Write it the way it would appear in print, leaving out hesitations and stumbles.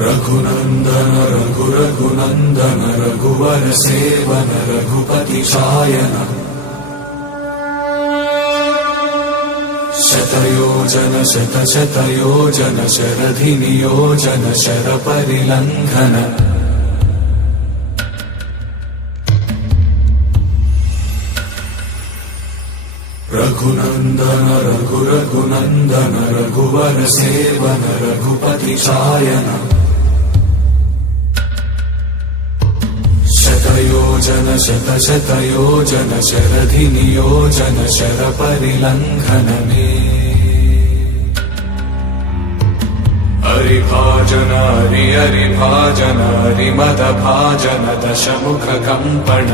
रघुनन्दन रघुरघुनन्दन रघुवर seven Raghupati Shayan शतयोजन शतशतयोजन शरधिनियोजन शरपरिलङ्घन Raghunandan रघुरघुनन्दन रघुवर seven Raghupati Shayan शतयोजन शतशतयोजन शरधिनियोजन शरपरिलङ्घन में हरिभाजन हरिभाजन हरिमदभाजन दशमुख कंपन